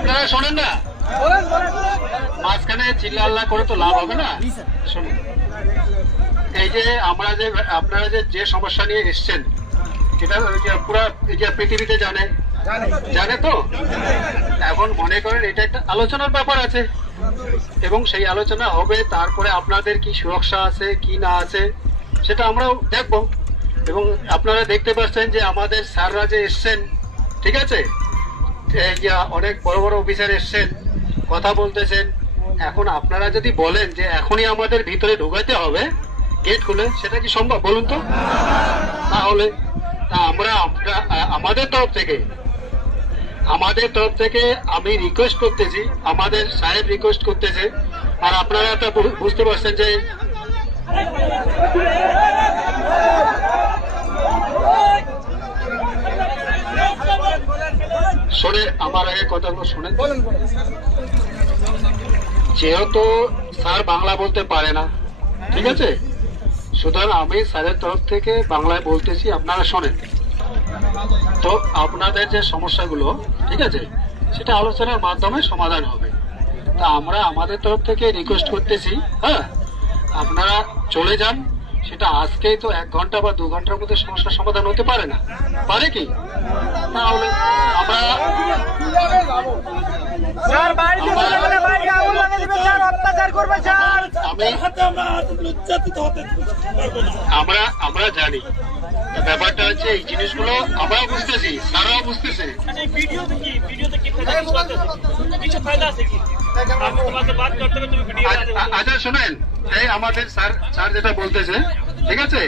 আপনারা শোনেন না? মাঝখানে চিল্লা আল্লাহ করে তো লাভ হবে না? শুনুন। এই যে আমরা যে, আপনারা যে যে সমস্যা নিয়ে এসছেন, এটা পুরা যে পৃথিবীতে জানে। জানে তো? এখন মনে করেন এটা একটা আলোচনার ব্যাপার আছে। এবং সেই আলোচনা হবে, তারপরে আপনাদের কি সুরক্ষা আছে, কি না আছে, সেটা আমরাও দেখব। এবং আপনারা দেখতে পাচ্ছেন যে আমাদের স্যাররা যে এসছেন, ঠিক আছে? অনেক বড় বড় অফিসার এসছেন, কথা বলতেছেন। এখন আপনারা যদি বলেন যে এখনই আমাদের ভিতরে ঢোকাতে হবে গেট খুলে, সেটা কি সম্ভব বলুন তো? তাহলে আমরা আমাদের তরফ থেকে, আমাদের তরফ থেকে আমি রিকোয়েস্ট করতেছি, আমাদের সাহেব রিকোয়েস্ট করতেছে। আর আপনারা তো বুঝতে পারছেন যে আমার আগে কথাগুলো শোনেন। যেহেতু স্যার বাংলা বলতে পারে না, ঠিক আছে? সুতরাং আমি স্যারের তরফ থেকে বাংলায় বলতেছি, আপনারা শোনেন। তো আপনাদের যে সমস্যাগুলো, ঠিক আছে? সেটা আলোচনার মাধ্যমে সমাধান হবে। তা আমরা আমাদের তরফ থেকে রিকোয়েস্ট করতেছি হ্যাঁ? আপনারা চলে যান। সেটা আজকেই তো এক ঘণ্টা বা দু ঘণ্টার মধ্যে সমস্যার সমাধান হতে পারে না। পারে কি? তাহলে আমরা স্যার বাড়িতে আগুন লাগিয়ে দিবে স্যার অত্যাচার করবে স্যার। আমরা আমরা জানি। ব্যাপারটা হচ্ছে এই জিনিসগুলো আমরাও বুঝতেছি স্যারও বুঝতেছে। আচ্ছা, আচ্ছা, আচ্ছা শোনেন এই আমাদের স্যার স্যার যেটা বলতেছে ঠিক আছে?